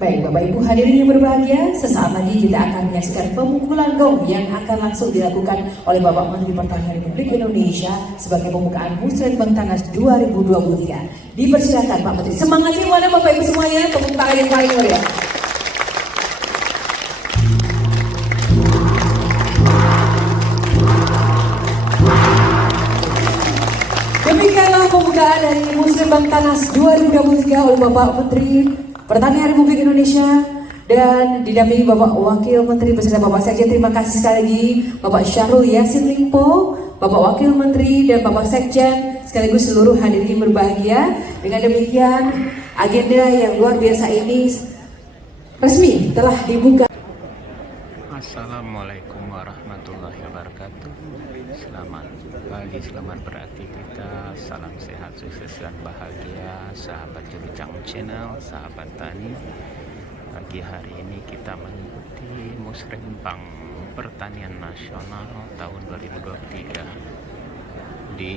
Baik, Bapak Ibu hadirin yang berbahagia, sesaat lagi kita akan menyaksikan pemukulan gong yang akan langsung dilakukan oleh Bapak Menteri Pertanian Republik Indonesia sebagai pembukaan Musrenbang Tanas 2023. Dipersilakan Pak Menteri. Semangatnya mana Bapak Ibu semuanya, tepuk tangan yang paling meriah. Demikianlah pembukaan dari Musrenbang Tanas 2023 oleh Bapak Menteri Pertanian Republik Indonesia dan didampingi Bapak Wakil Menteri beserta Bapak Sekjen. Terima kasih sekali lagi Bapak Syahrul Yassin Limpo, Bapak Wakil Menteri dan Bapak Sekjen sekaligus seluruh hadirin yang berbahagia. Dengan demikian agenda yang luar biasa ini resmi telah dibuka. Assalamualaikum warahmatullahi wabarakatuh. Selamat pagi, selamat beraktivitas, salam sehat, sukses dan bahagia sahabat Jurujang Channel, sahabat tani. Pagi hari ini kita mengikuti Musrenbang Pertanian Nasional tahun 2023 di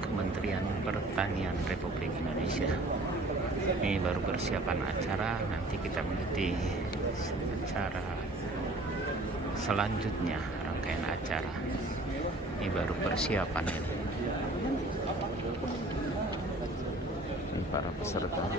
Kementerian Pertanian Republik Indonesia. Ini baru persiapan acara, nanti kita mengikuti acara selanjutnya, rangkaian acara. Ini baru persiapan ini. Ini para peserta.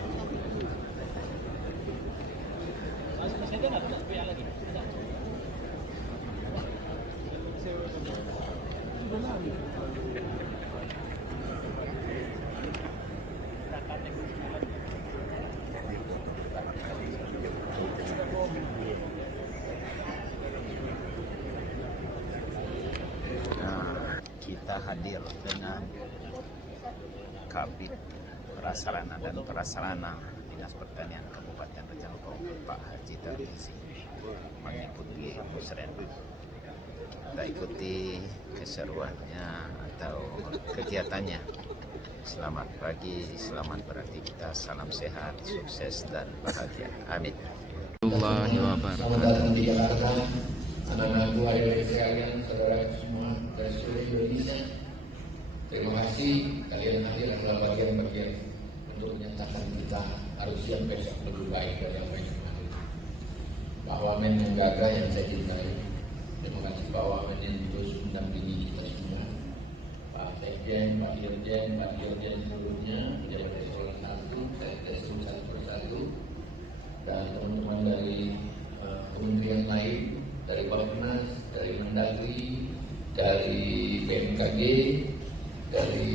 Kita hadir dengan Kabid Prasarana dan Prasarana Dinas Pertanian Kabupaten Rejang Pak Haji Tarmizi mengikuti Musrenbang. Kita ikuti keseruannya atau kegiatannya. Selamat pagi, selamat beraktivitas, salam sehat, sukses dan bahagia. Amin. Warahmatullahi wabarakatuh. Anak-anak dua dari sekalian, saudara semua dari seluruh Indonesia, terima kasih kalian hadir adalah bagian-bagian untuk menyatakan kita harus siap besok lebih baik dari apa yang kemarin. Pak Wamen yang gagah yang saya cintai, terima kasih Pak Wamen yang terus mendampingi kita semua, Pak Sekjen, Pak Dirjen seluruhnya, pejabat eselon 1, Sekdes satu persatu, dan teman-teman dari kementerian lain, dari Bappenas, dari Mendagri, dari BMKG, dari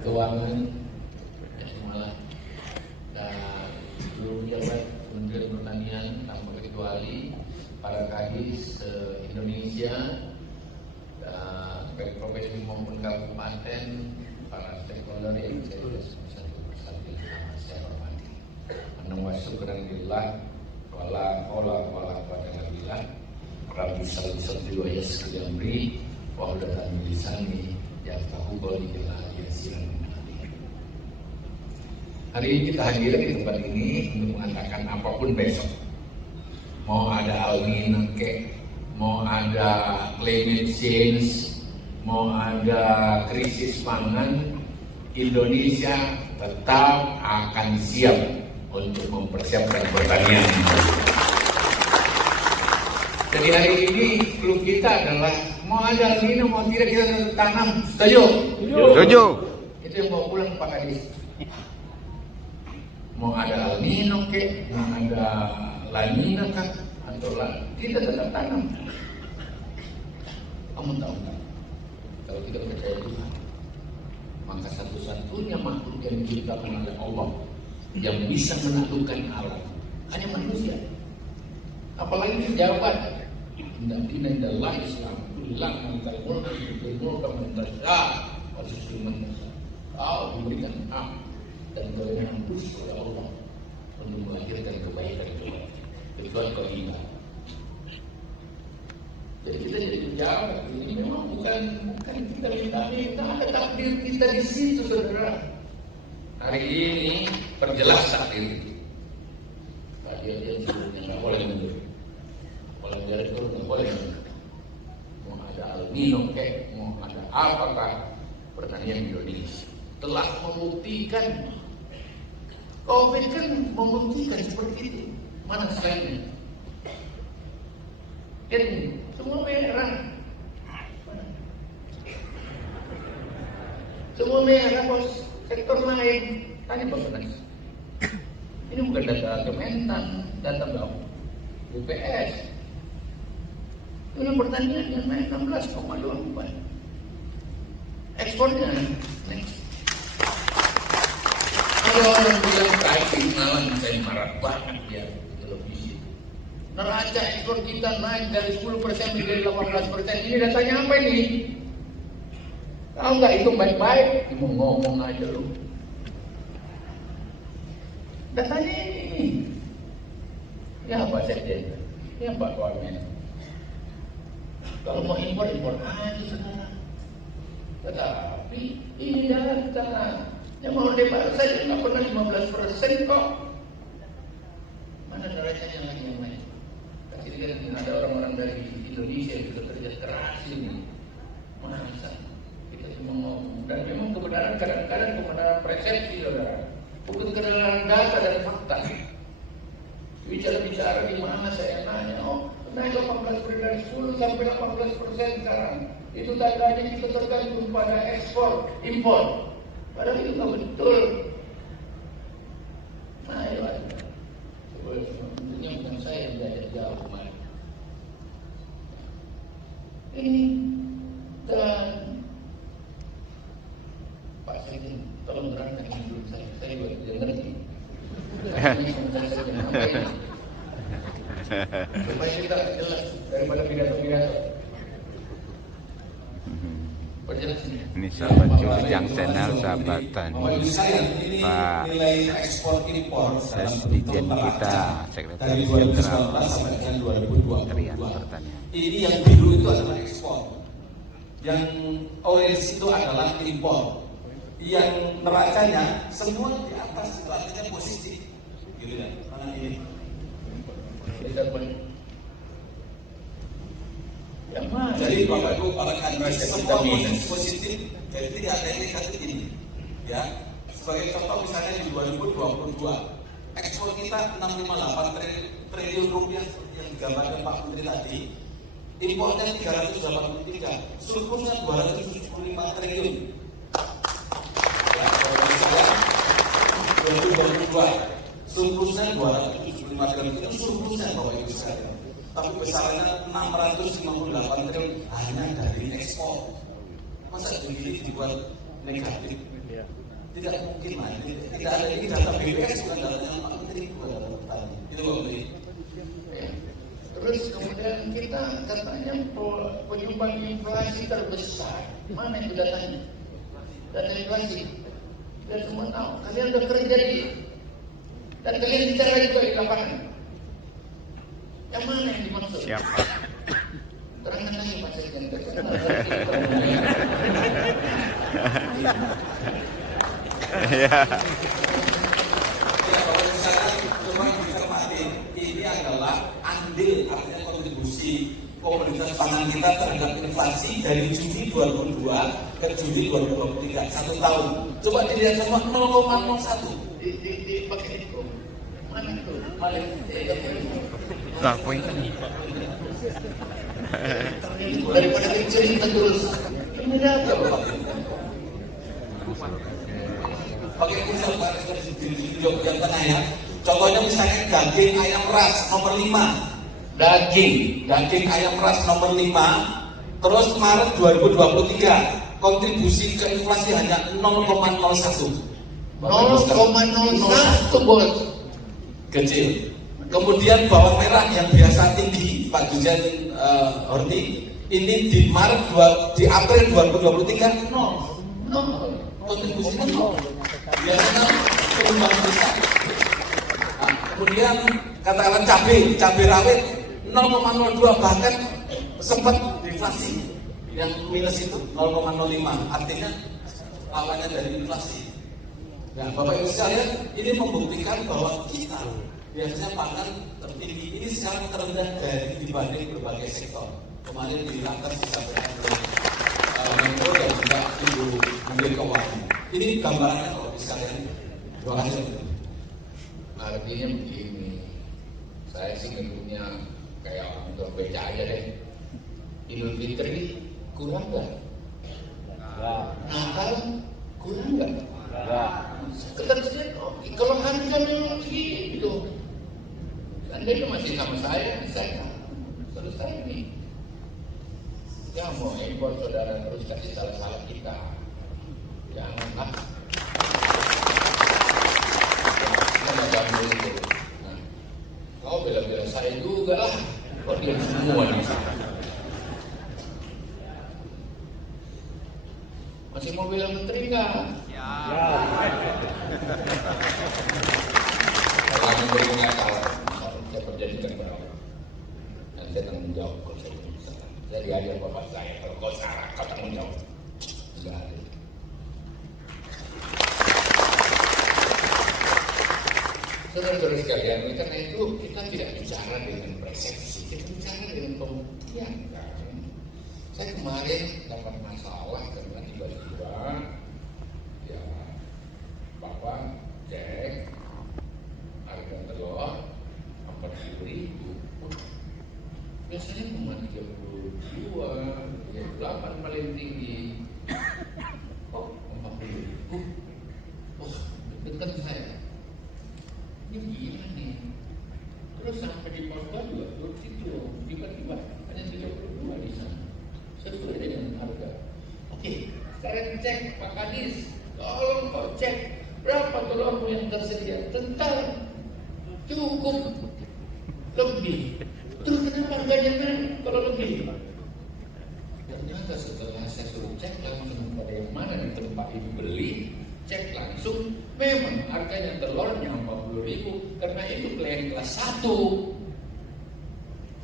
Keuangan, ya semualah, dan seluruh pejabat Kementerian Pertanian tanpa kecuali, para kadis Indonesia, baik provinsi maupun kabupaten, para stakeholder yang saya satu persatu saya hormati. Wa syukran lillah wala qala wala quwwata illa billah. Rabbi salli salli wa yassir amri wa hlatan min lisani yafqahu qawli la yasiran. Hari ini kita hadir di tempat ini untuk mengatakan apapun besok. Mau ada El Nino mau ada climate change, mau ada krisis pangan, Indonesia tetap akan siap untuk mempersiapkan pertanian. Jadi hari ini clue kita adalah mau ada El Nino mau tidak kita tanam. Setuju? Setuju. Itu yang bawa pulang Pak Kadis. Mau ada El Nino mau ada La Nina atau kita tetap tanam. Kamu tahu nggak? Kalau kita percaya Tuhan, maka satu-satunya makhluk yang diciptakan oleh Allah yang bisa menaklukkan alam hanya manusia. Apalagi pejabat. Inna indallahi Islam. Bilang mental mulka mentasya, maksudnya mentasya. Kau diberikan hak dan kewenangan khusus oleh Allah untuk melahirkan kebaikan kecuali kau iman. Jadi kita jadi pejabat ini memang bukan kita minta, ada takdir kita di situ, saudara. Hari ini perjelas takdir itu. Tadi dia sebelumnya nggak boleh mundur, boleh direktur nggak boleh mundur. Mau ada El Nino mau ada apakah pertanian Indonesia telah membuktikan COVID kan membuktikan seperti itu. Mana selainnya? Kan semua merah. Semua merah bos. Sektor lain tadi Bapak. Ini bukan data Kementan, data BPS. Ini pertaniannya naik 16,24. Ekspornya next. Kalau orang bilang tadi malam saya marah banget ya di televisi. Neraca ekspor kita naik dari 10% menjadi 18%. Ini datanya apa ini? Kalau nggak hitung baik-baik, mau ngomong aja lu. Datanya ini. Ya Pak Sekjen, ya Pak Wamen. Kalau mau impor aja sekarang. Tetapi ini data. Yang mau debat saja nggak pernah 15% kok. Mana neracanya lagi yang lain? Kasih lihat ada orang-orang dari Indonesia yang sudah kerja keras ini. Masa kita cuma ngomong. Dan memang kebenaran kadang-kadang kebenaran persepsi, saudara. Bukan kebenaran data dan fakta. Bicara-bicara di mana saya nanya, naik 18% dari 10 sampai 18% sekarang. Itu tandanya kita tergantung pada ekspor, impor. Padahal itu nggak betul. Nah, ya, sebetulnya bukan saya yang belajar jauh kemarin. Ini dan Pak Sekjen, tolong terangkan ini dulu saya juga tidak ngerti. Supaya kita jelas daripada pidato-pidato. Ini sahabat Jurjang Channel, sahabat Tani, Pak Presiden kita, Sekretaris Jenderal Kementerian Pertanian. Ini yang biru itu adalah ekspor, yang orange itu adalah impor, yang neracanya semua di atas itu artinya positif, gitu kan? Mana ini? Yang mana? Jadi Bapak Ibu para kandidat semua positif, jadi tidak ada yang negatif ini. Ya, sebagai contoh misalnya di 2022 ekspor kita 658 triliun rupiah yang digambarkan Pak Menteri tadi, impornya 383, surplusnya 275 triliun. Ya, kalau 2022 surplusnya 275 triliun itu surplusnya Bapak Ibu sekalian. Tapi besarnya 658 triliun hanya dari ekspor. Masa begini dibuat negatif? Tidak mungkin lah. Tidak ada ini data BPS bukan datanya Pak Menteri, bukan data petani. Itu Pak Menteri. Terus kemudian kita katanya penyumbang inflasi terbesar. Mana itu datanya? Data inflasi. Dan semua tahu. Kalian sudah kerja dan kalian bicara juga di lapangan. Yang mana yang dimaksud? Siapa? Terangkan lagi Pak Sekjen. Ya. Kalau misalkan cuma dicermati, ini adalah andil artinya kontribusi komoditas pangan kita terhadap inflasi dari Juni 2022 ke Juni 2023 1 tahun. Coba dilihat semua 0,01. Di pakai itu. Mana itu? Mana itu? Nah, poinnya Daripada kecil kita terus ini data Bapak. Pakai pusat Pak di yang tengah ya. Contohnya misalnya daging ayam ras nomor 5. Daging ayam ras nomor 5. Terus Maret 2023 kontribusi ke inflasi hanya 0,01. 0,01 bos. Kecil. Kemudian bawang merah yang biasa tinggi, Pak Dirjen Horti, ini di April 2023 nol. Kontribusinya nol. Biasanya perubahan besar. Nah, kemudian katakanlah cabai rawit 0,02 bahkan sempat deflasi. Yang minus itu 0,05, artinya lawannya dari inflasi. Nah, Bapak Ibu sekalian, ini membuktikan bahwa kita biasanya pangan tertinggi ini sekarang terendah dari dibanding berbagai sektor. Kemarin di Lantas disampaikan oleh Menko dan juga Ibu Menteri Keuangan. Ini gambarannya Bapak Ibu sekalian. Terima kasih. artinya begini, saya sih ngikutnya kayak orang tua beca aja deh. Idul Fitri kurang nggak? Natal kurang nggak? Ketersediaan oke. Kalau harga memang gitu, seandainya masih sama saya selesai nih. Ya mau impor saudara terus kasih salah-salah kita, janganlah. Nah, kau bela-bela saya juga lah, kok dia semua nih. Masih mau bela menteri nggak? Kalau menteri nggak salah, saya perjanjikan berapa? Dan saya tanggung jawab kalau saya itu salah. Saya diajar bapak saya, kalau kau salah, kau tanggung jawab. Nggak ada. Saudara-saudara sekalian, karena itu kita tidak bicara dengan persepsi, kita bicara dengan pembuktian kan. Saya kemarin dapat masalah karena tiba-tiba ya Bapak cek harga telur 40.000, biasanya cuma 32, ya 8 paling tinggi. Oh 40.000, oh dekat saya. Ini gila nih. Terus sampai di Papua juga begitu, tiba-tiba ada 32 di sana, sesuai dengan harga. Oke, sekarang cek Pak Kadis, tolong kau cek berapa telurmu yang tersedia. Tentang cukup lebih. Terus kenapa harganya naik kalau lebih? Ternyata setelah saya suruh cek langsung pada yang mana di tempat itu beli, cek langsung, memang harganya telurnya 40.000 karena itu klien kelas 1.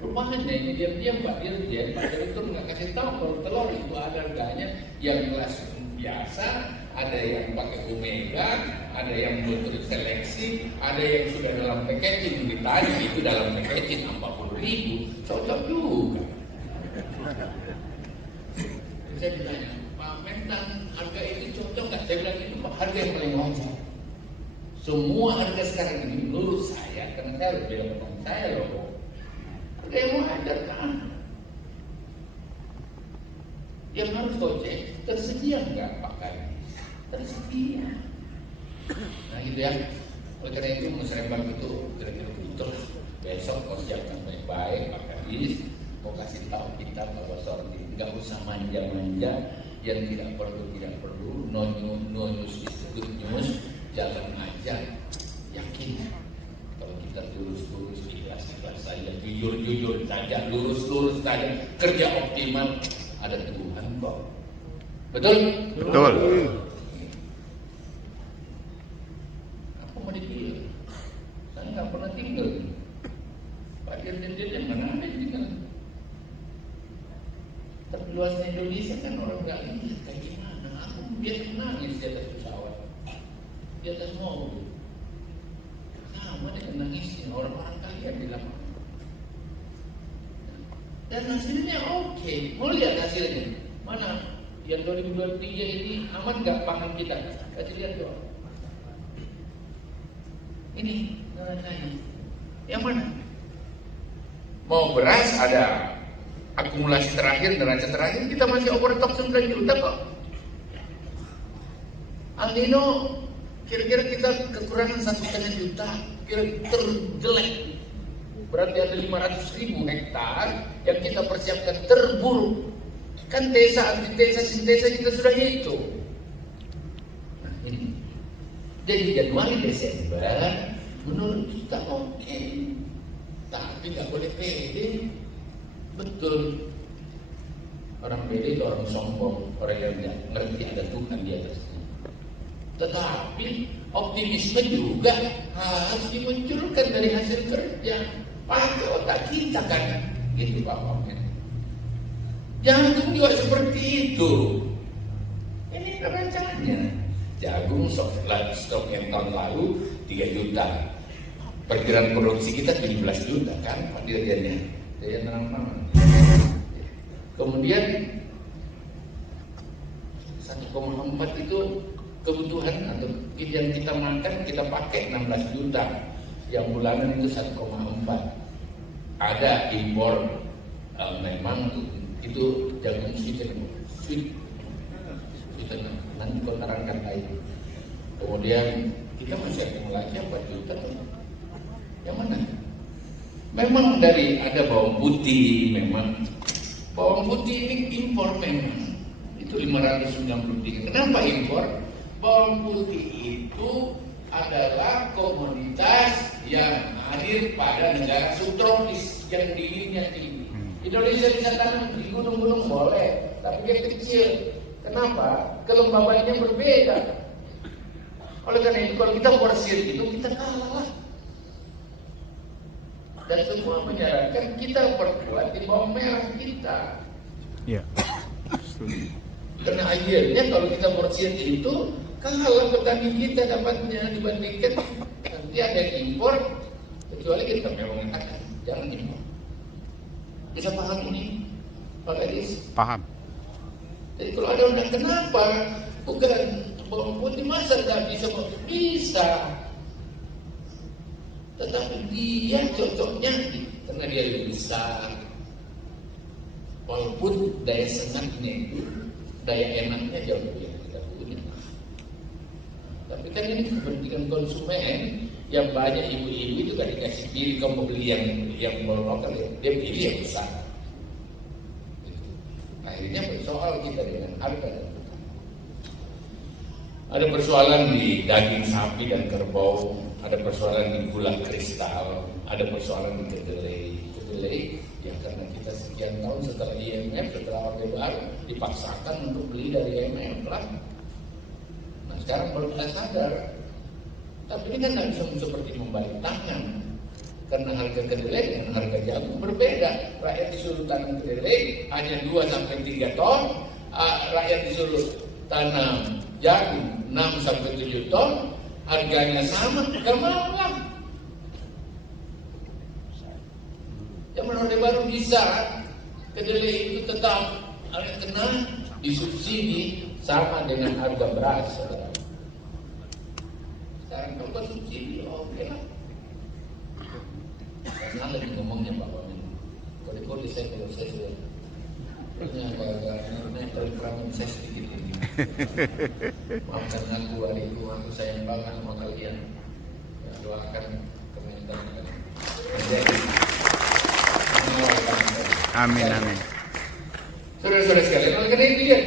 Rupanya ini diam-diam Pak Direktur nggak kasih tahu kalau telur itu ada harganya yang kelas biasa, ada yang pakai omega, ada yang betul seleksi, ada yang sudah dalam packaging. Ditanya itu dalam packaging 40.000, cocok juga. Saya ditanya, Pak Mentan, harga itu cocok nggak? Saya bilang itu Pak, harga yang paling wajar. Semua harga sekarang ini menurut saya, karena saya harus bilang tentang saya loh, harga yang wajar kan. Yang harus kau cek, tersedia nggak Pak Kadis? Tersedia. Nah gitu ya. Oleh karena itu musrembang itu kira-kira begitu lah. Besok kau siapkan baik-baik Pak Kadis. Kau kasih tahu kita bahwa sorti nggak usah manja-manja, yang tidak perlu, no news is good news, jalan aja, yakin. Kalau kita lurus ikhlas saja, jujur saja, lurus saja, kerja optimal, ada Tuhan kok. Betul? Betul. Aku mau dipilih, saya nggak pernah tinggal. Pak Dirjen mana ada tinggal? Terluasnya Indonesia kan orang nggak lihat kayak gimana. Aku biasa nangis di atas pesawat, di atas mobil. Sama dengan nangisnya orang-orang kalian di lapangan. Dan hasilnya oke. Mau lihat hasilnya? Mana? Yang 2023 ini aman nggak pangan kita? Kasih lihat dong. Ini neracanya. Yang mana? Mau beras ada. Akumulasi terakhir, neraca terakhir kita masih overstock 9 juta kok. El Nino kira-kira kita kekurangan 1,5 juta, kira terjelek. Berarti ada 500.000 hektar yang kita persiapkan terburuk. Kan tesa, antitesa, sintesa kita sudah hitung. Nah ini. Jadi Januari Desember menurut kita oke. Tapi nggak boleh pede. Betul. Orang pede itu orang sombong, orang yang tidak ngerti ada Tuhan di atasnya. Tetapi optimisme juga harus dimunculkan dari hasil kerja. Pakai otak kita kan, gitu Pak Wamen. Jagung juga seperti itu. Ini rancangannya. Jagung stok yang tahun lalu 3 juta. Perkiraan produksi kita 17 juta kan Pak Dirjennya. Dia tenang-tenang. Kemudian 1,4 itu kebutuhan atau yang kita makan kita pakai 16 juta. yang bulanan itu 1,4. Ada impor memang itu jangan sweet nanti kau terangkan lagi. Kemudian kita masih akan lagi 4 juta. Yang mana? Memang dari ada bawang putih, memang bawang putih ini impor memang itu 593. Kenapa impor? Bawang putih itu adalah komoditas yang hadir pada negara subtropis yang dinginnya tinggi. Indonesia bisa tanam di gunung-gunung boleh, tapi dia kecil. Kenapa? Kelembabannya berbeda. Oleh karena itu kalau kita porsir itu kita kalah. Dan semua menyarankan kita perkuat di bawang merah kita. Iya. Karena akhirnya kalau kita porsir itu kalah petani kita dapatnya dibandingkan nanti ada yang impor, kecuali kita memang mengatakan jangan impor. Bisa paham ini, Pak Kadis? Paham. Jadi kalau ada undang kenapa bukan bawang putih masa tidak bisa? Bisa, tetapi dia cocoknya karena dia lebih besar. Walaupun daya sengatnya, daya enaknya jauh lebih yang kita punya. Tapi kan ini kepentingan konsumen yang banyak ibu-ibu itu kan dikasih pilih kamu beli yang lokal ya, dia pilih yang besar. Akhirnya bersoal kita dengan harga dan harga. Ada persoalan di daging sapi dan kerbau, ada persoalan di gula kristal, ada persoalan di kedelai. Kedelai ya karena kita sekian tahun setelah IMF, setelah Orde Baru dipaksakan untuk beli dari IMF lah. Nah sekarang baru kita sadar. Tapi ini kan tidak bisa seperti membalik tangan. Karena harga kedelai dengan harga jagung berbeda. Rakyat disuruh tanam kedelai hanya 2-3 ton, rakyat disuruh tanam jagung 6-7 ton, harganya sama, gak mau lah. Zaman Orde Baru bisa, kedelai itu tetap kena disubsidi sama dengan harga beras. Saudara. Sekarang kalau subsidi, oke lah. Karena lagi ngomongnya Pak Wamen. Kode-kode saya kalau saya sudah punya agak-agak terkeraman saya sedikit ini. Maafkan aku adikku, aku sayang banget sama kalian. Ya, doakan komentar kalian. Amin, amin. Saudara-saudara sekalian, oleh karena itu lihat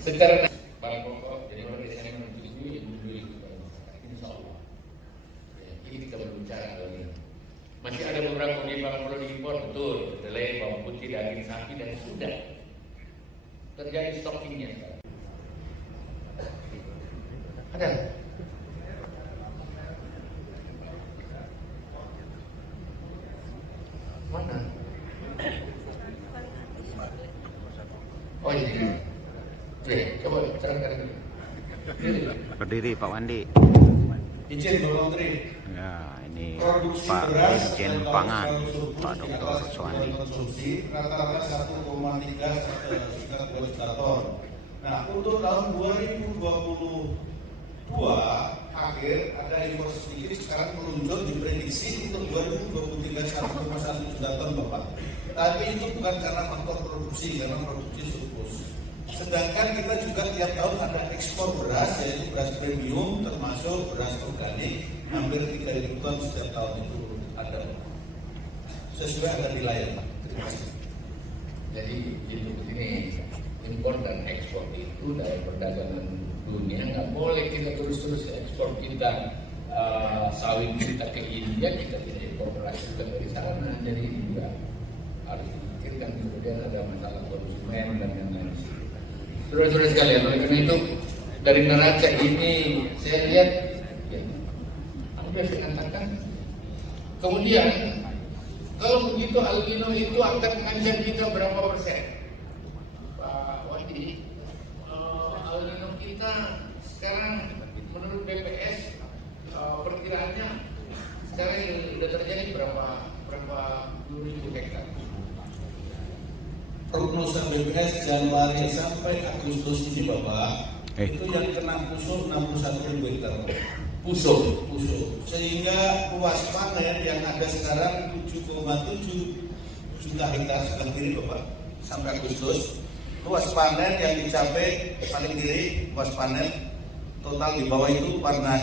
secara barang pokok, jadi orang desa yang menuju ibu itu insya Allah. Ya, ini kita berbicara lagi. Masih ada beberapa barang perlu diimpor, betul. Kedelai, bawang putih, daging sapi dan sudah terjadi stockingnya. Ada. Mana? Oh ini. Oke, coba terangkan dulu. Berdiri Pak Wandi. Izin Bapak Menteri. Ya, ini Produksi Pak beras Dirjen dan Pangan, surplus Pak di Dr. atas Suwandi. konsumsi rata-rata 1,3 sekitar 2 juta ton. Nah, untuk tahun 2022 akhir ada impor sedikit, sekarang meluncur diprediksi untuk 2023 1,1 juta ton Bapak. Tapi itu bukan karena faktor produksi, karena produksi surplus. Sedangkan kita juga tiap tahun ada ekspor beras, yaitu beras premium termasuk beras organik, hampir 3.000 ton setiap tahun itu ada. Sesuai ada wilayah. Terima kasih. Jadi itu begini, impor dan ekspor itu dari perdagangan dunia nggak boleh kita terus-terus ekspor kita sawit kita ke India, kita tidak impor beras juga dari sana. Jadi juga harus dipikirkan kemudian ada masalah konsumen dan yang lain. Saudara-saudara sekalian, oleh karena itu dari neraca ini saya lihat ya, aku bisa katakan. Kemudian kalau begitu El Nino itu akan mengancam kita berapa persen? Pak Wandi, El Nino kita sekarang menurut BPS perkiraannya sekarang sudah terjadi berapa 10.000 hektar. Prognosa BPS Januari sampai Agustus ini Bapak, itu yang kena musuh 61.000 hektar. Puso, sehingga luas panen yang ada sekarang 7,7 juta hektar sebelah kiri Bapak sampai Agustus. Luas panen yang dicapai paling kiri, luas panen total di bawah itu warna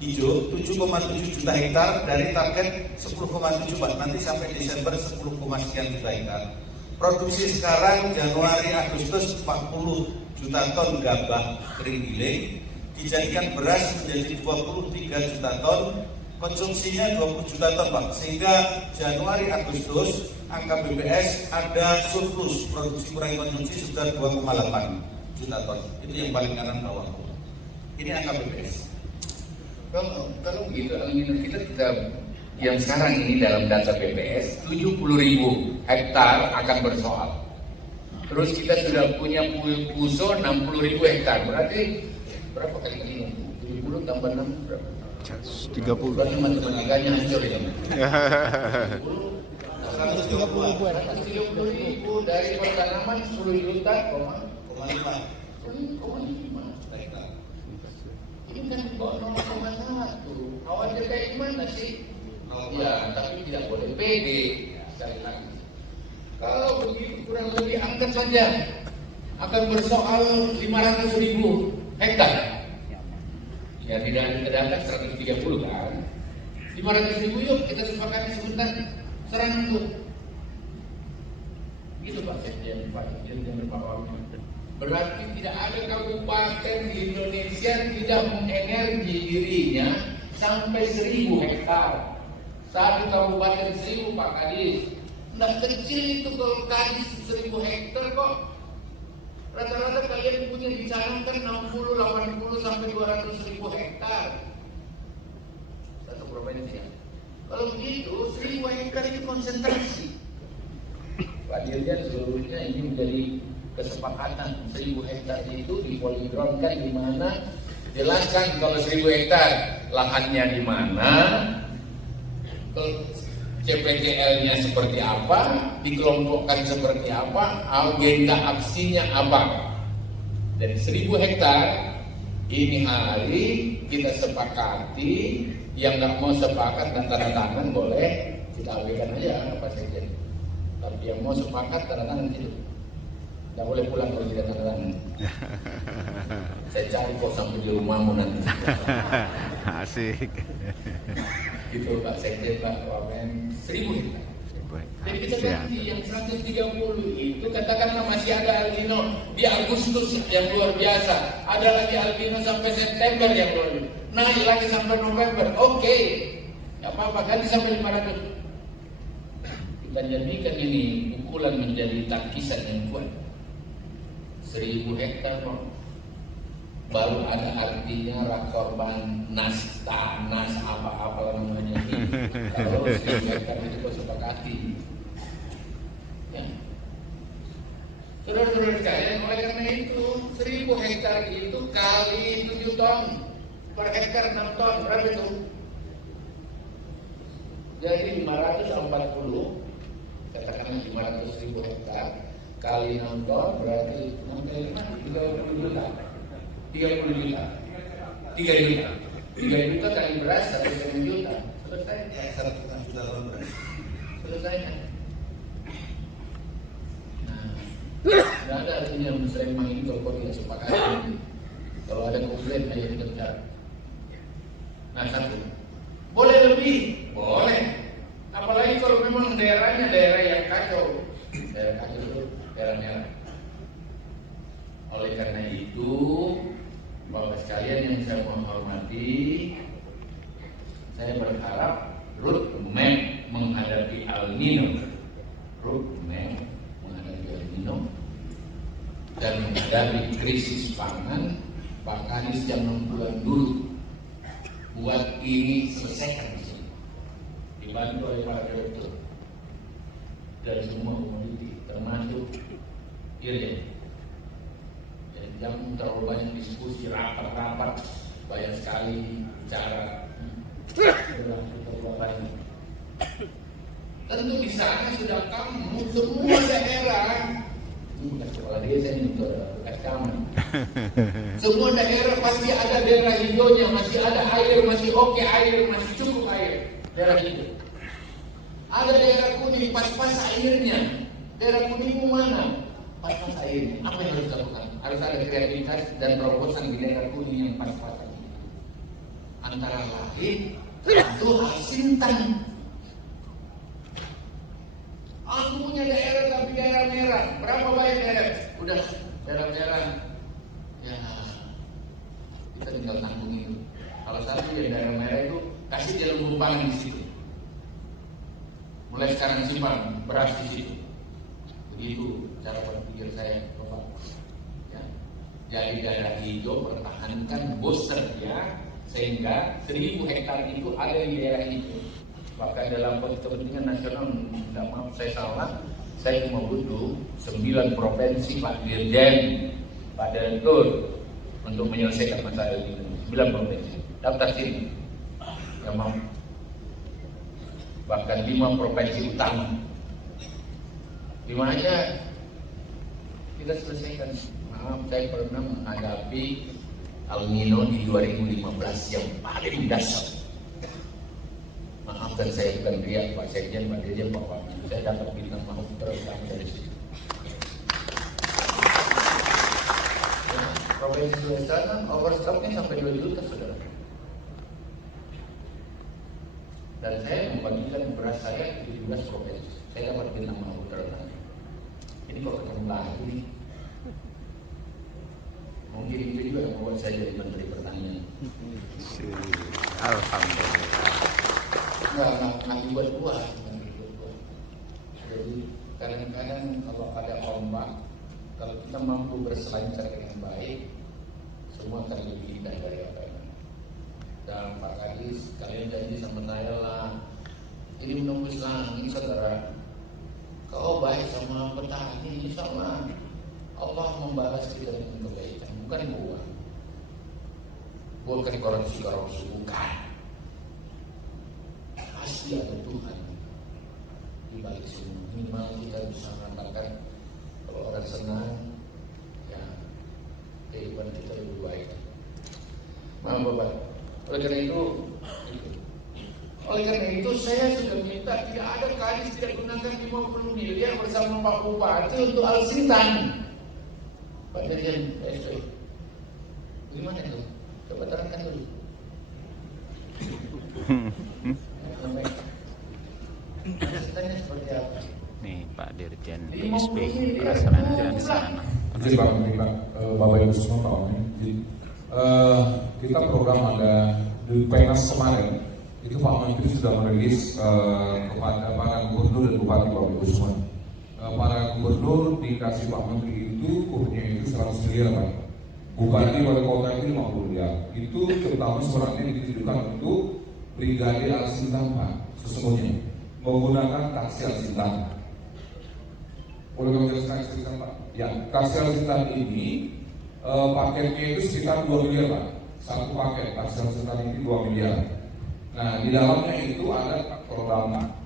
hijau 7,7 juta hektar dari target 10,7 Pak. Nanti sampai Desember 10, sekian juta hektar. Produksi sekarang Januari Agustus 40 juta ton gabah kering giling, dijadikan beras menjadi 23 juta ton, konsumsinya 20 juta ton Pak. Sehingga Januari Agustus angka BPS ada surplus produksi kurangi konsumsi sudah 2,8 juta ton. Itu yang paling kanan bawah. Ini angka BPS. Kalau begitu, kita yang sekarang ini dalam data BPS 70.000 hektar akan bersoal. Terus kita sudah punya puso 60.000 hektar. Berarti berapa kali ini? 70 tambah 6 berapa? 30. Berarti matematikanya hancur ya. 130.000 dari pertanaman 10 juta, 0,5 hektar. Ini kan di bawah 0,1. Khawatir kayak gimana sih? Ya, tapi tidak boleh pede. Sekali lagi, kalau begitu kurang lebih angkat saja akan bersoal 500.000 hektar. Ya tidak ada 130 kan? 500.000 yuk kita sepakati sebentar. Serang itu. Gitu Pak Sekjen, Pak Dirjen, Pak Wamen. Berarti tidak ada kabupaten di Indonesia tidak mengenergi dirinya sampai 1.000 hektar. Satu kabupaten 1.000 Pak Kadis. Nggak kecil itu kalau Kadis 1.000 hektar kok. Rata-rata kalian punya di sana kan 60, 80 sampai 200.000 hektar. Satu provinsi. Kalau begitu 1.000 hektar itu konsentrasi. Pak Dirjen seluruhnya ini menjadi kesepakatan 1.000 hektar itu dipoligronkan di mana, jelaskan kalau 1.000 hektar lahannya di mana, CPTL-nya seperti apa, dikelompokkan seperti apa, agenda aksinya apa. Dari 1.000 hektar ini hari kita sepakati, yang nggak mau sepakat dan tanda tangan boleh kita abaikan aja Pak Sekjen. Tapi yang mau sepakat tanda tangan itu. Tidak boleh pulang kalau tidak tanda tangan. Saya cari kok sampai di rumahmu nanti. Asik. Gitu Pak Sekjen, Pak Wamen, 1.000 hektar. Jadi kita ganti yang 130 itu katakanlah masih ada El Nino di Agustus yang luar biasa. Ada lagi El Nino sampai September yang luar biasa. Naik lagi sampai November. Oke. Tidak apa-apa, ganti sampai 500. Kita jadikan ini pukulan menjadi tangkisan yang kuat. 1.000 hektar kok. Baru ada artinya rakorban nas apa-apa namanya ini. Kalau 1.000 hektar itu kau sepakati. Ya. Saudara-saudara sekalian, oleh karena itu 1.000 hektar itu kali 7 ton per hektar 6 ton, berapa itu? Jadi 540, katakanlah 500.000 hektar kali 6 ton berarti 6 kali 5, 30 juta. 3 juta kali beras 1,5 juta. Selesai. 1,5 juta ton beras. Selesai. Nah, tidak ada artinya musremang ini kalau tidak sepakat. Kalau ada komplain ayo kita. Nah, satu. Boleh lebih, boleh. Apalagi kalau memang daerahnya daerah yang kacau. Daerah kacau itu daerah merah. Oleh karena itu, Bapak sekalian yang saya hormati, saya berharap roadmap menghadapi El Nino, dan menghadapi krisis pangan, Pak Kadis jangan bulan dulu buat ini selesaikan di sini, dibantu oleh para direktur dari semua komoditi termasuk Irjen. Jangan terlalu banyak diskusi, rapat-rapat, banyak sekali bicara. Tentu di sana sudah kamu semua daerah. Bukan kepala desa ini, itu ada aman. Semua daerah pasti ada daerah hijaunya, masih ada air, masih oke air, masih cukup air. Daerah hijau. Ada daerah kuning, pas-pas airnya. Daerah kuning mana? Pas-pas airnya. Apa yang harus dilakukan? Harus ada kreativitas dan terobosan di daerah kuning yang pas-pasan. Antara lain, itu Alsintan. Aku punya daerah tapi daerah merah. Berapa banyak daerah? Udah daerah merah. Ya kita tinggal tanggung itu. Kalau satu yang daerah merah itu kasih dia lumbung pangan di situ. Mulai sekarang simpan beras di situ. Begitu cara berpikir saya, Bapak. Ya. Jadi daerah hijau pertahankan bosnya sehingga 1000 hektar itu ada di daerah itu. Maka dalam kepentingan nasional, tidak maaf saya salah, saya cuma butuh 9 provinsi Pak Dirjen, Pak Direktur untuk menyelesaikan masalah ini. 9 provinsi, daftar sini yang mau. Bahkan 5 provinsi utama. Di mana aja kita selesaikan. Maaf, saya pernah menghadapi El Nino di 2015 yang paling dasar. Maafkan saya bukan riak, Pak Sekjen, Pak Dirjen, Pak Wamen. Saya dapat bintang maaf terus dari situ. Provinsi Sulawesi Selatan overstocknya sampai 2 juta, saudara. Dan saya membagikan beras saya di 17 provinsi. Saya dapat bintang maaf terus. Ini kok ketemu lagi nih. Mungkin itu juga yang membuat saya jadi Menteri Pertanian. Alhamdulillah. Nggak dibuat-buat. Jadi kadang-kadang kalau ada ombak, kalau kita mampu berselancar dengan baik, semua akan lebih indah dari apa yang ada. Dan Pak Kadis, kalian janji sama saya lah, ini menembus langit, saudara. Kau baik sama petani, insya Allah Allah membalas kita dengan kebaikan, bukan uang, bukan korupsi, bukan. Pasti ada Tuhan di balik semua. Minimal kita bisa mengatakan kalau orang senang, ya kehidupan kita lebih baik. Maaf Bapak. Oleh karena itu saya sudah minta tidak ada Kadis tidak gunakan 50 miliar bersama Pak Bupati untuk Alsintan. Pak Dirjen PSP. Gimana itu? Coba terangkan dulu. Alsintannya seperti apa? Nih Pak Dirjen PSP Prasarana di sana. Jadi Pak, Bapak Ibu semua Pak Wamen. Kita program ada di Penas kemarin itu Pak Menteri sudah merilis kepada para gubernur dan bupati Bapak Ibu semua. Para gubernur dikasih Pak Menteri itu kurnya itu 100 miliar Pak. Bupati wali kota itu 50 miliar. Itu terutama suratnya ditujukan untuk Brigadir Alsintan Pak sesungguhnya menggunakan taksi Alsintan. Boleh kami jelaskan Alsintan Pak? Ya, taksi Alsintan ini paketnya itu sekitar 2 miliar Pak. Satu paket taksi Alsintan ini 2 miliar. Nah di dalamnya itu ada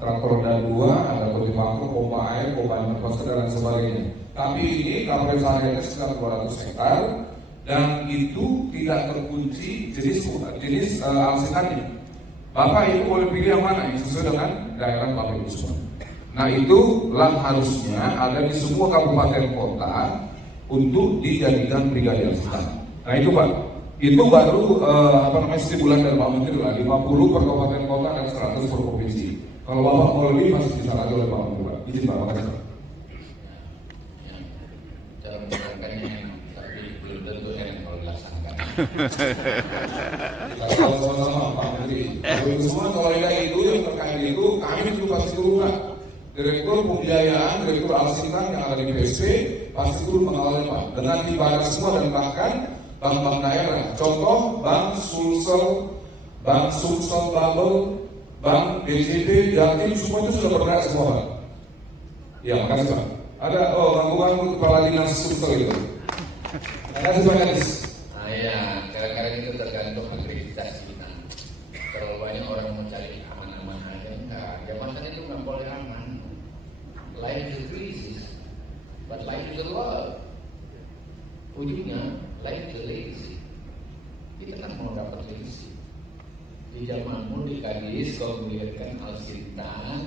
traktor roda 2, ada poti bangku, pompa air, pompa interkoster dan sebagainya. Tapi ini coverage area sekitar 200 hektar dan itu tidak terkunci jenis Alsintannya. Bapak Ibu boleh pilih yang mana yang sesuai dengan daerah Bapak Ibu semua. Nah itulah harusnya ada di semua kabupaten kota untuk dijadikan Brigadir Alsintan. Nah itu Pak, itu baru stimulan dari Pak Menteri lah, 50 per kabupaten kota dan 100 per provinsi. Kalau Bapak mau lebih masih bisa lagi oleh Pak Menteri Pak. Izin Pak, makasih. Cara menjalankannya tapi belum tentu enak kalau dilaksanakan. Kalau sama-sama Pak Menteri, itu semua kalau itu yang terkait itu kami itu pasti turun. Direktur Pembiayaan, Direktur Alsintan yang ada di PSP pasti turun mengawalnya Pak. Dengan dibayar semua dan bahkan bank-bank daerah. Contoh Bank Sulsel, Babel, Bank BJB, Jatim semua itu sudah bergerak semua Pak. Ya makasih Pak. Ada gangguan kepala dinas Sulsel itu. Makasih Pak Kadis. Nah ya, kadang-kadang itu tergantung aktivitas kita. Terlalu banyak orang mencari aman-aman aja, enggak. Jabatan itu nggak boleh aman. Life is a crisis, but life is a love. ujungnya lain ke legacy. Kita kan mau dapat legacy. Di zamanmu di Kadis kau melihatkan Al-Sinta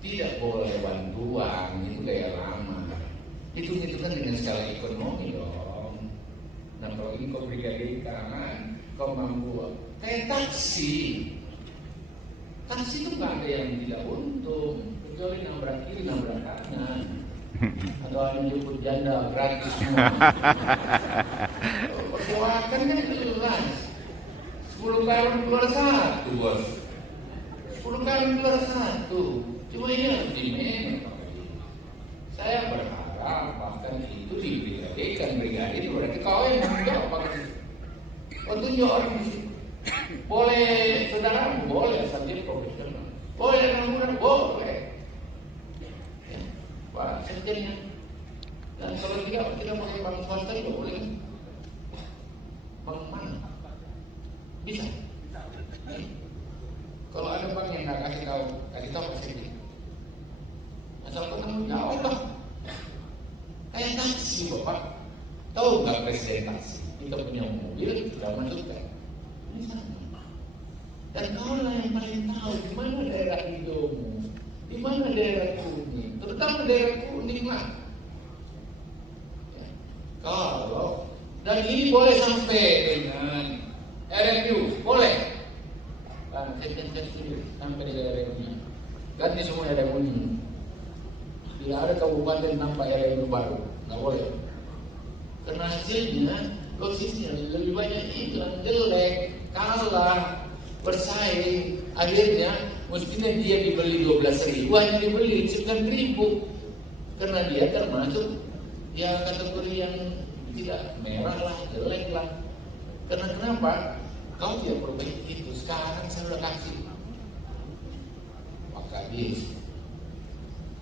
tidak boleh bantuan, itu gaya lama. Itu kan dengan skala ekonomi dong. Nah kalau ini kau brigadekan, kau mampu kayak taksi. Taksi itu nggak ada yang tidak untung, kecuali nabrak kiri, nabrak kanan, atau hanya jemput janda gratis semua. Persewakan kan jelas. 10 karung keluar 1 bos. 10 karung keluar 1. Cuma ini harus dimanage. Saya berharap bahkan itu dibrigadekan. Brigade itu berarti kau yang menjawab pakai itu. Oh tunjuk orang di situ. Boleh saudara, boleh sambil profesional. Boleh anak muda, boleh. Ya, Pak sekjennya. Dan kalau tidak kita pakai bank swasta juga boleh. Bank mana? Bisa. Kalau ada bank yang nggak kasih tahu pasti dia. Asal kau tanggung jawab lah. Kayak taksi bapak. Tahu nggak presiden taksi? Kita punya mobil, kita masukkan. Ini sama. Dan kau lah yang paling tahu di mana daerah hidupmu, di mana daerah kuning, terutama daerah kuning lah. Ya. Kalau dan ini boleh sampai dengan RMU, boleh. Kan saya setuju sampai di RMU. Ganti semua RMU ini. Tidak ada kabupaten tanpa RMU baru, nggak boleh. Karena hasilnya losisnya lebih banyak iklan jelek, kalah, bersaing, akhirnya mestinya dia dibeli 12.000, hanya dibeli 9.000 karena dia termasuk ya kategori yang tidak merah lah, jelek lah. Karena kenapa? Kau tidak perbaiki itu. Sekarang saya sudah kasih Pak Kadis.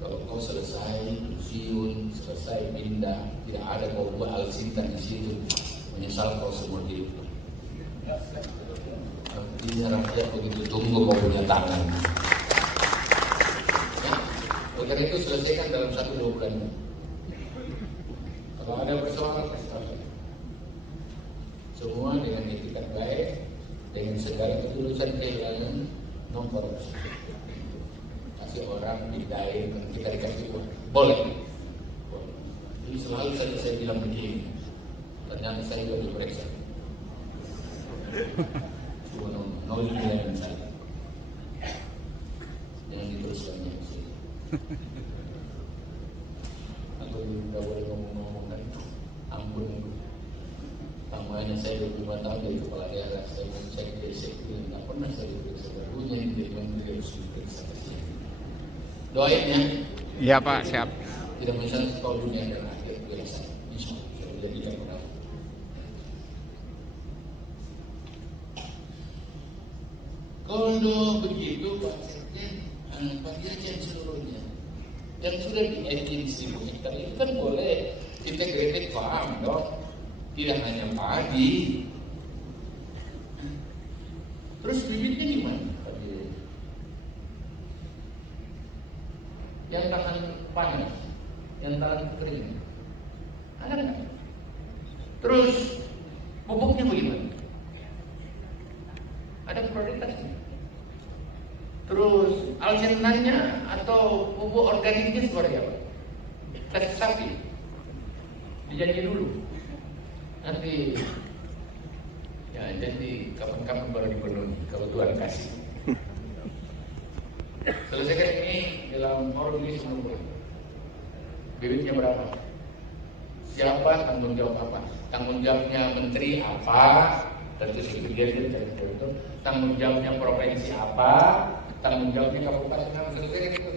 Kalau kau selesai pensiun, selesai pindah, tidak ada kau buat Al-Sinta di situ, menyesal kau seumur hidup. Artinya rakyat begitu tunggu kau punya tangan. Ya, oleh itu selesaikan dalam 1-2 bulan. Kalau ada persoalan, semua dengan etikat baik, dengan segala ketulusan kehilangan, non korupsi. Kasih orang pindahin, kita dikasih uang, boleh. Jadi selalu saya bilang begini, ternyata saya juga diperiksa. Cuma nol dengan saya, jangan diteruskannya di sini. Aku tidak boleh ngomong-ngomong kan, ampun. Namanya saya 25 tahun dari kepala daerah, saya mencek desa itu tidak pernah saya diperiksa. Barunya menjadi menteri harus diperiksa. Doain ya. Iya Pak, siap. Tidak bisa sekolah dunia dan akhir biasa. Insya Allah saya menjadikan orang. Kalau begitu Pak Sekjen, Pak Dirjen seluruhnya yang sudah diedit 1.000 hektar itu kan boleh kita integrated farm dong. Tidak hanya padi. Terus bibitnya gimana? Yang tahan panas, yang tahan kering, ada nggak? Terus pupuknya bagaimana? Ada prioritasnya. Terus alsintannya atau pupuk organiknya seperti apa? Tes sapi, dijanji dulu. Nanti ya jadi kapan-kapan baru dipenuhi kalau Tuhan kasih. Selesaikan ini dalam organisasi nomor. Bibitnya berapa? Siapa tanggung jawab apa? Tanggung jawabnya menteri apa? Tentu sekjen itu. Tanggung jawabnya provinsi apa? Tanggung jawabnya kabupaten apa? Selesaikan itu.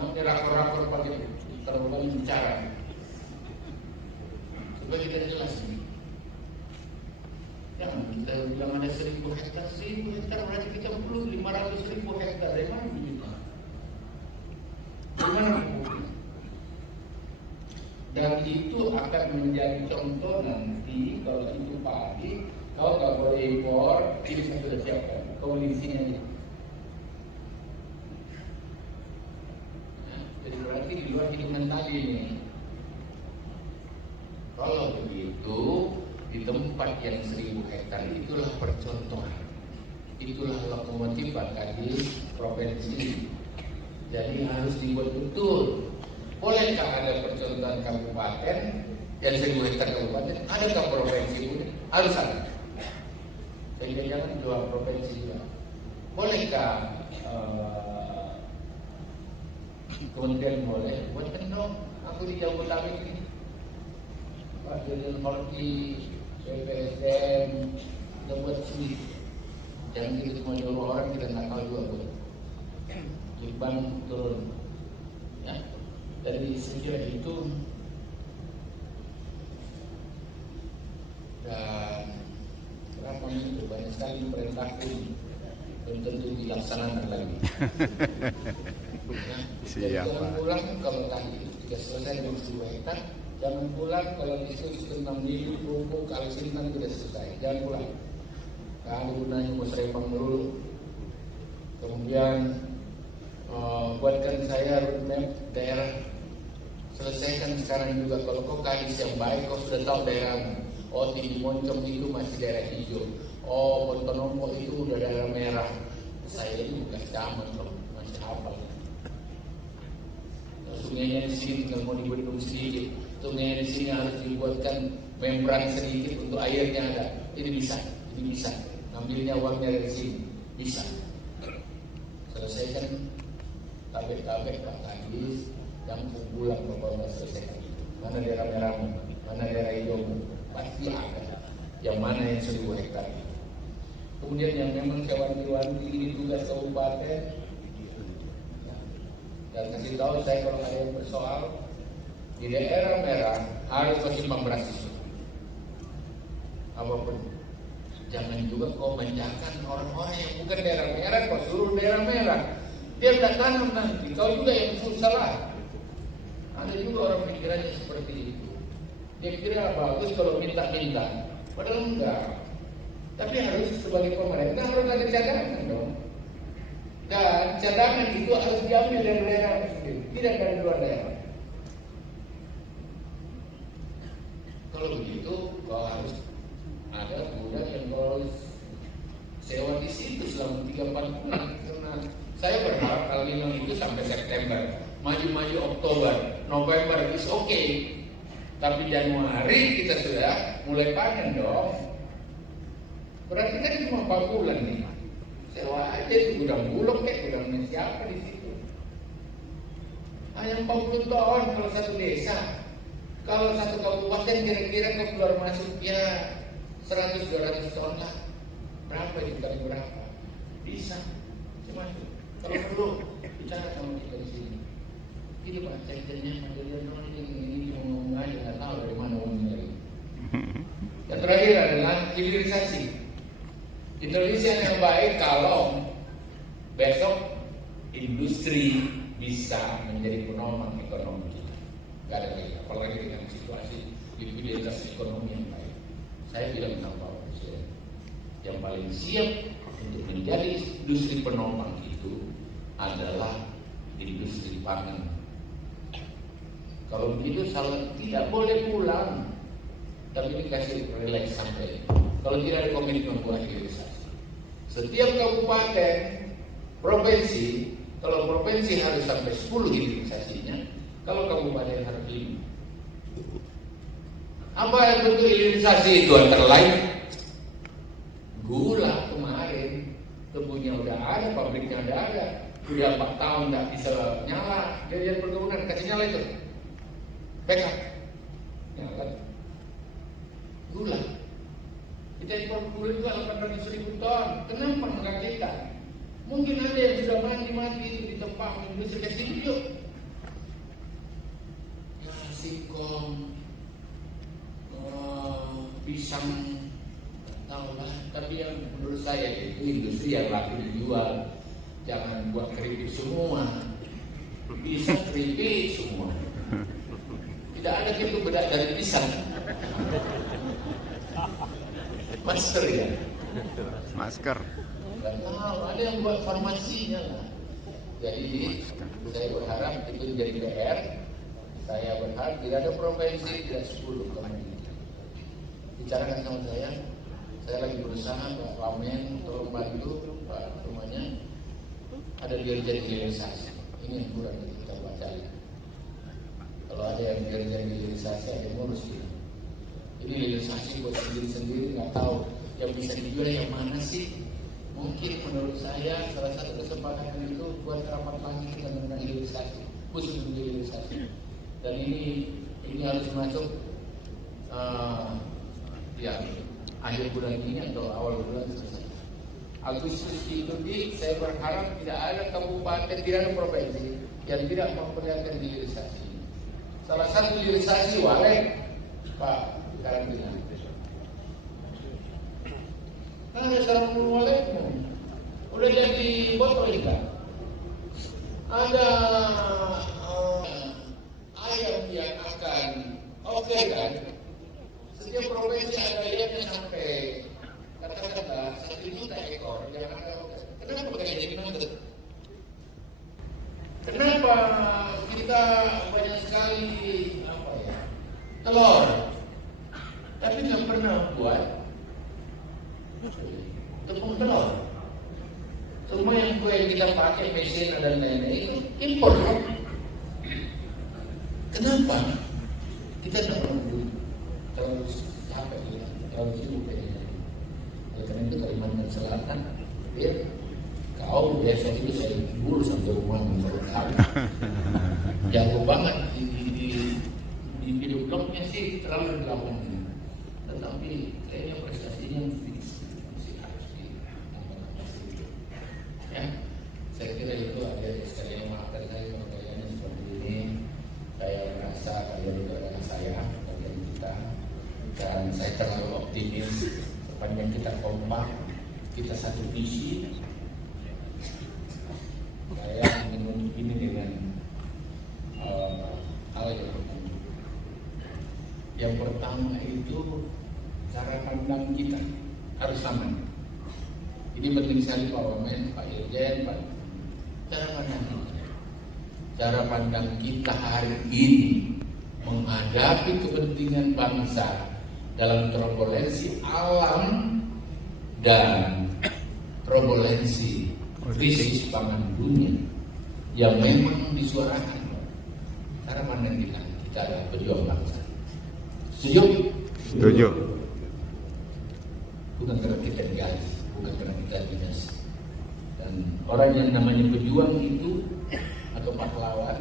Yang rakor-rakor pakai terlalu banyak bicara. Supaya kita jelas ini. Jangan kita bilang ada 1.000 hektar, 1.000 hektar berarti kita perlu 500.000 hektar. Dari mana duitnya? Dari mana pupuknya? Dan itu akan menjadi contoh nanti kalau itu padi, kau nggak boleh impor, ini saya sudah siapkan kondisinya ini. Nah, jadi berarti di luar hitungan tadi ini, kalau itulah lokomotif Pak di provinsi. Jadi harus dibuat betul. Bolehkah ada percontohan kabupaten yang 1.000 hektar kabupaten, adakah provinsi pun? Harus ada. Sehingga jangan dua provinsi juga. Bolehkah kementerian boleh? Buatkan dong. Aku di Jabodetabek ini. Pak Dirjen Horti, BPSDM, kita buat sendiri. Jangan kita cuma nyuruh orang, kita nggak tahu juga buat. Jibban turun. Ya. Dari sekira itu dan berapa minggu banyak sekali perintah pun belum tentu dilaksanakan lagi. Ya, jangan pulang kalau tadi sudah selesai dengan 10 hektar. Jangan pulang kalau diskusi tentang milik, pupuk, kalsium tidak selesai. Jangan pulang. Ada gunanya musrepang dulu. Kemudian buatkan saya roadmap daerah. Selesaikan sekarang juga. Kalau kau kadis yang baik, kau sudah tahu daerahmu. Oh, Tinggi Moncong itu masih daerah hijau. Oh, Pontonombo itu udah daerah merah. Saya ini bukan zaman loh, masih hafal. Sungainya di sini tinggal mau dibendung sedikit. Sungainya di sini harus dibuatkan membran sedikit untuk airnya ada. Ini bisa. Ngambilnya uangnya dari sini, bisa. Selesaikan tabek-tabek Pak Kadis. Yang pulang Bapak selesaikan itu. Mana daerah merahmu, mana daerah hijaumu, pasti ada. Yang mana yang 1.000 hektar. Kemudian yang memang wanti-wanti ini tugas kabupaten. Dan kasih tahu saya kalau ada yang bersoal di daerah merah harus masih memberasiswa. Apapun. Jangan juga kau manjakan orang-orang yang bukan daerah merah, kau suruh daerah merah. Dia tidak tanam nanti, kau juga yang salah. Ada juga orang pikirannya seperti itu. Dia kira bagus kalau minta-minta, padahal enggak. Tapi harus sebagai pemerintah harus ada cadangan dong. Dan cadangan itu harus diambil dari daerah sendiri, tidak dari luar daerah. Kalau begitu, kau harus ada budak yang kau sewa di situ selama 3-4 bulan. Karena saya berharap kalau memang itu sampai September. Maju-maju Oktober, November is okay. Tapi Januari kita sudah mulai panen dong. Berarti kan cuma 4 bulan nih. Sewa aja itu gudang bulog gudangnya siapa di situ. Hanya 40 ton kalau satu desa. Kalau satu kabupaten kira-kira keluar masuk ya 100-200 ton lah. Berapa itu kali berapa? Bisa. Cuma kalau perlu bicara sama kita di sini. Ini Pak, ceritanya material ini cuma ngomong aja, nggak tahu dari mana uangnya lagi. Yang terakhir adalah hilirisasi. Indonesia yang baik kalau besok industri bisa menjadi penopang ekonomi kita. Gak ada lagi, apalagi dengan situasi likuiditas ekonomi yang baik. Saya bilang sama Pak Presiden, yang paling siap untuk menjadi industri penopang itu adalah industri pangan. Kalau begitu salah tidak boleh pulang, tapi dikasih relax sampai. Kalau tidak ada komitmen buat hilirisasi. Setiap kabupaten, provinsi, kalau provinsi harus sampai 10 hilirisasinya, kalau kabupaten harus 5. Apa yang bentuk hilirisasi itu antara lain? Gula kemarin, kebunnya udah ada, pabriknya udah ada, udah 4 tahun nggak bisa nyala, dia perkebunan kasih nyala itu. Backup, nyala. Gula. Kita impor gula juga 800.000 ton. Kenapa enggak kita? Mungkin ada yang sudah mati itu di tempat industri kasih yuk. Ya, singkong, pisang, tahu lah. Tapi yang menurut saya itu industri yang laku dijual. Jangan buat keripik semua. Pisang keripik semua. Tidak ada itu bedak dari pisang. Masker ya. Masker. Gak tahu, ada yang buat farmasinya lah. Jadi saya berharap itu menjadi PR. Saya berharap tidak ada provinsi, tidak 10 kemudian. Bicarakan sama saya Saya lagi berusaha Pak Wamen, tolong bantu Pak rumahnya ada dirjen hilirisasi. Ini yang kurang kita baca. Kalau ada yang dirjen hilirisasi ada yang ngurus gitu. Ini hilirisasi buat sendiri nggak tahu yang bisa dijual yang mana sih. Mungkin menurut saya salah satu kesepakatan itu buat rapat lagi kita mengenai hilirisasi, khusus untuk hilirisasi. Dan ini harus masuk ya akhir bulan ini atau awal bulan selesai. Agustus itu saya berharap tidak ada kabupaten, tidak ada provinsi yang tidak memperlihatkan hilirisasi. Salah satu hilirisasi Walet, Pak karantina. Nah, ada sarang Waletmu, udah jadi botol ikan. Ada ayam yang akan oke kan? Setiap provinsi ada ayamnya sampai katakanlah 1 juta ekor yang ada. Kenapa bukan jadi nonton? Kenapa kita banyak sekali telur, tapi nggak pernah buat tepung telur? Semua yang kita pakai mesin dan lain-lain itu impor kan? Kenapa? Kita tidak perlu terlalu capek, terlalu sibuk ya. Oleh karena itu Kalimantan Selatan, ya, kau biasa itu saya buru sampai rumah kalau jago banget di video blognya sih terlalu dilakukan, tetapi kayaknya prestasinya masih harus ya. Saya kira itu ada sekalian maafkan saya kalau kalian seperti ini. Saya merasa kalian itu adalah saya, kalian kita, dan saya terlalu optimis sepanjang kita kompak, kita satu visi. Saya ingin menutup ini dengan hal yang pertama. Yang pertama itu cara pandang kita harus sama. Ini penting sekali Pak Wamen, Pak Irjen, Pak. Cara pandang kita hari ini menghadapi kepentingan bangsa dalam turbulensi alam dan turbulensi krisis pangan dunia yang memang disuarakan. Cara pandang kita adalah pejuang bangsa. Setuju? Setuju. Bukan karena kita digaji, bukan karena kita dinas. Dan orang yang namanya pejuang itu atau pahlawan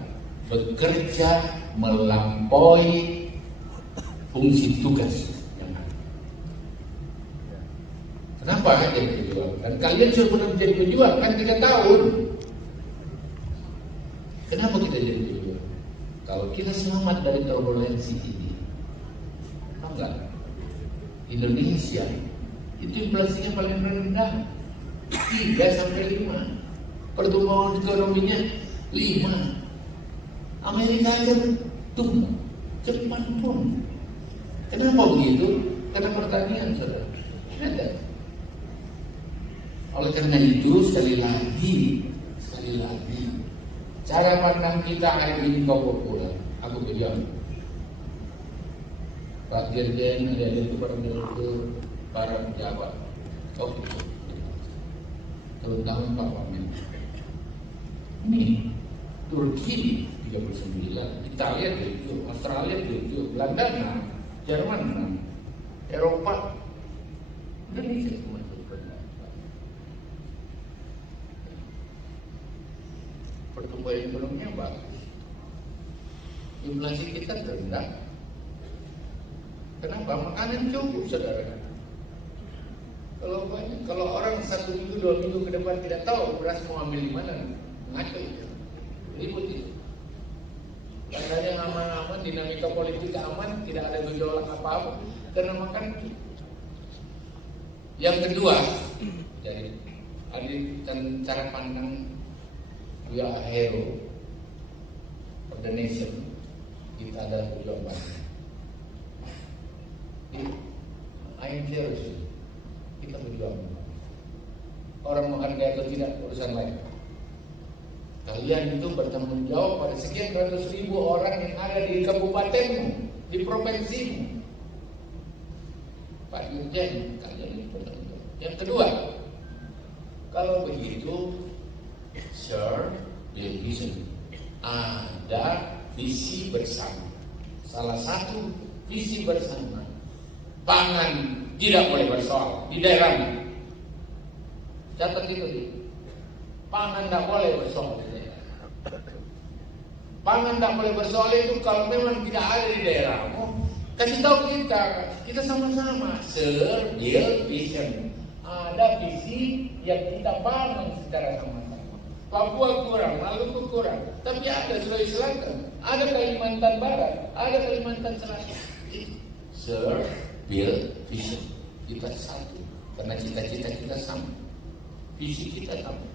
bekerja melampaui fungsi tugas yang ada. Kenapa jadi pejuang? Dan kalian sudah pernah menjadi pejuang kan 3 tahun. Kenapa kita jadi pejuang? Kalau kita selamat dari turbulensi ini, enggak, Indonesia itu inflasinya paling rendah 3-5, pertumbuhan ekonominya 5. Amerika aja tumbuh cepat pun. Kenapa begitu? Karena pertanian saudara ada. Oleh karena itu sekali lagi cara pandang kita hari ini kau pulang, aku berjam. Pak Dirjen, ada itu para direktur, para pejabat, kau itu, terutama Pak Wamen. Ini Turki 39, Italia 7, Australia 7, Belanda 6, Jerman 6, Eropa, Indonesia cuma 7. Pertumbuhan ekonominya bagus, inflasi kita rendah. Kenapa? Makanan cukup, saudara. Kalau orang 1 minggu 2 minggu ke depan tidak tahu beras mau ambil di mana, ngaco itu, ribut itu. Katanya aman-aman, dinamika politik aman, tidak ada gejolak apa-apa karena makan. Yang kedua, jadi cara pandang we are hero of the nation. Kita adalah pejuang bangsa. I am serious. Kita berjuang. Orang menghargai atau tidak urusan lain. Kalian itu bertanggung jawab pada sekian ratus ribu orang yang ada di kabupatenmu, di provinsimu. Pak Dirjen, kalian itu Yang kedua, kalau begitu, Sir Bill Vision, ada visi bersama. Salah satu visi bersama, pangan tidak boleh bersoal di daerah. Catat itu, pangan tidak boleh bersoal di daerah. Pangan tidak boleh bersoal itu kalau memang tidak ada di daerahmu. Kasih tahu kita sama-sama. Sir Bill Vision, ada visi yang kita bangun secara sama-sama. Papua kurang, Maluku kurang, tapi ada Sulawesi Selatan, ada Kalimantan Barat, ada Kalimantan Selatan. Sir Bill Vision, kita satu, karena cita-cita kita sama, visi kita sama.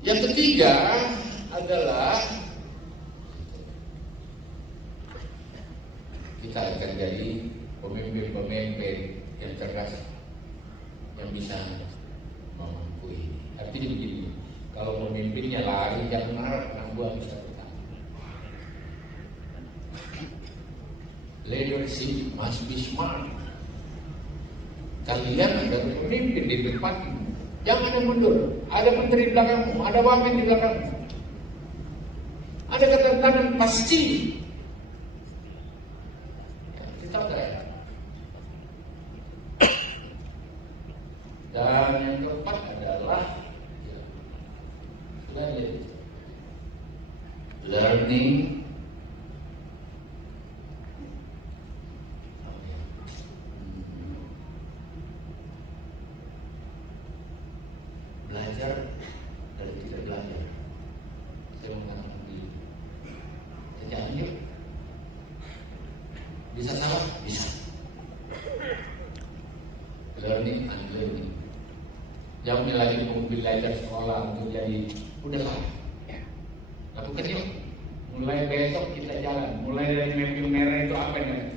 Yang ketiga adalah kita akan jadi pemimpin-pemimpin yang cerdas, yang bisa mampu ini. Artinya begini, kalau pemimpinnya lari jangan marah, anak buah bisa bertahan. Leadership must be smart. Kalian ada pemimpin di depanmu, jangan ada mundur. Ada menteri di belakangmu, ada wamen di belakangmu. Ada ketentangan pasti. Kita ada. Dan yang keempat adalah learning belajar dari tidak belajar. Saya mengatakan begini, kerjaan yuk, bisa salah, bisa. Learning and learning. Jangan lagi mau belajar sekolah untuk jadi udahlah. Lakukan yuk. Mulai besok kita jalan. Mulai dari mapping merah itu apa nih?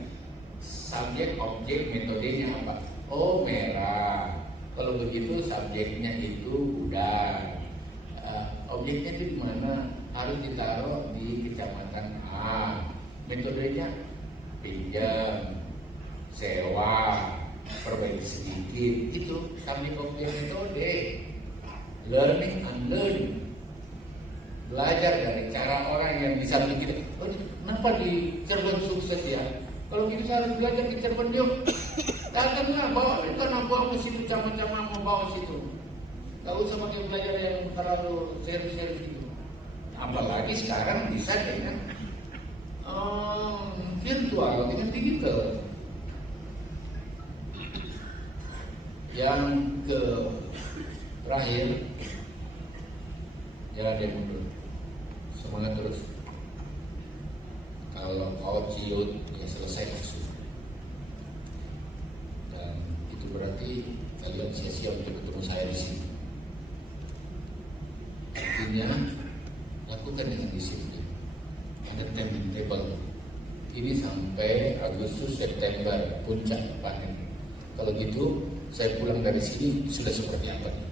Subjek, objek, metodenya apa? Oh, merah. Kalau begitu subjeknya itu udah. Objeknya itu di mana? Harus ditaruh di kecamatan A. Metodenya pinjam, sewa, perbaiki sedikit. Itu kami objek metode. Learning and learning. Belajar dari cara orang yang bisa bikin. Oh, kenapa di Cirebon sukses ya? Kalau gitu saya harus belajar di Cirebon yuk. Datanglah, bawa itu bawa ke situ, sama-sama mau bawa situ. Gak usah pakai belajar yang terlalu serius-serius itu. Apalagi sekarang bisa dengan virtual, dengan digital. Yang terakhir, jangan dia mundur. Semangat terus. Kalau kau ciut, ya selesai kasus. Dan itu berarti kalian sia-sia untuk ketemu saya di sini. Artinya, lakukan dengan disiplin. Ada timetable. Ini sampai Agustus September puncak panen. Kalau gitu, saya pulang dari sini sudah seperti apa nih?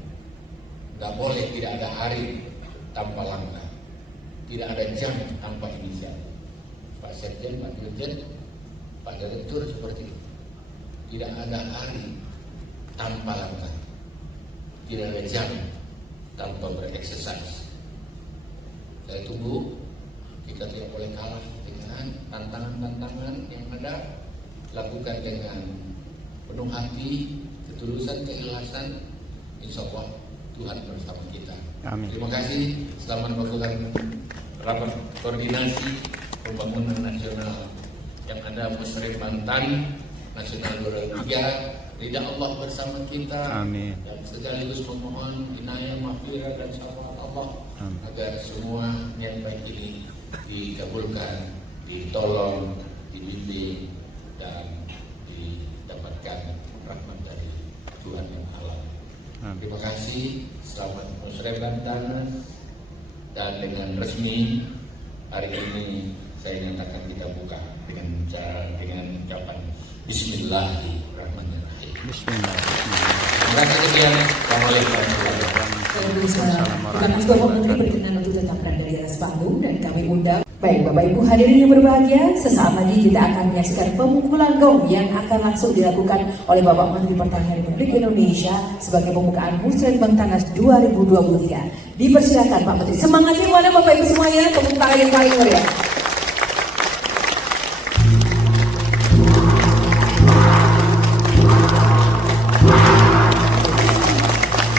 Gak boleh tidak ada hari tanpa langkah, tidak ada jam tanpa inisial. Pak Sekjen, Pak Dirjen, Pak Direktur seperti itu. Tidak ada hari tanpa langkah, tidak ada jam tanpa bereksersis. Saya tunggu, kita tidak boleh kalah dengan tantangan-tantangan yang ada. Lakukan dengan penuh hati, ketulusan, keikhlasan. Insya Allah Tuhan bersama kita. Amin. Terima kasih. Selamat melakukan rapat koordinasi pembangunan nasional yang ada Musrem Bantan Nasional 2003. Ridha Allah bersama kita. Amin. Dan sekaligus memohon inayah, maghfirah dan syafaat Allah. Amin. Agar semua niat baik ini dikabulkan, ditolong, dibimbing dan didapatkan rahmat dari Tuhan yang alam. Terima kasih. Selamat Musrem Bantan. Dan dengan resmi hari ini saya nyatakan kita buka dengan ucapan Bismillahirrahmanirrahim. Bismillahirrahmanirrahim. Terima kasih sekian. Assalamualaikum warahmatullahi wabarakatuh. Bukan Bapak Menteri berkenan untuk tetap berada di atas panggung dan kami undang Baik, Bapak Ibu hadirin yang berbahagia, sesaat lagi kita akan menyaksikan pemukulan gong yang akan langsung dilakukan oleh Bapak Menteri Pertanian Republik Indonesia sebagai pembukaan Musrembang Tanas 2023. Dipersilakan Pak Menteri. Semangatnya mana Bapak Ibu semuanya? Tepuk tangan yang paling meriah.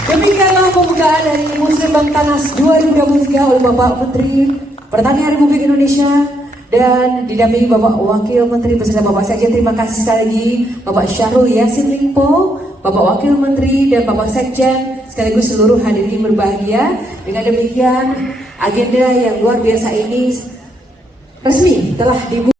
Demikianlah pembukaan dari Musrembang Tanas 2023 oleh Bapak Menteri Pertanian Republik Indonesia dan didampingi Bapak Wakil Menteri beserta Bapak Sekjen. Terima kasih sekali lagi Bapak Syahrul Yassin Limpo, Bapak Wakil Menteri dan Bapak Sekjen sekaligus seluruh hadirin berbahagia. Dengan demikian agenda yang luar biasa ini resmi telah dibuka.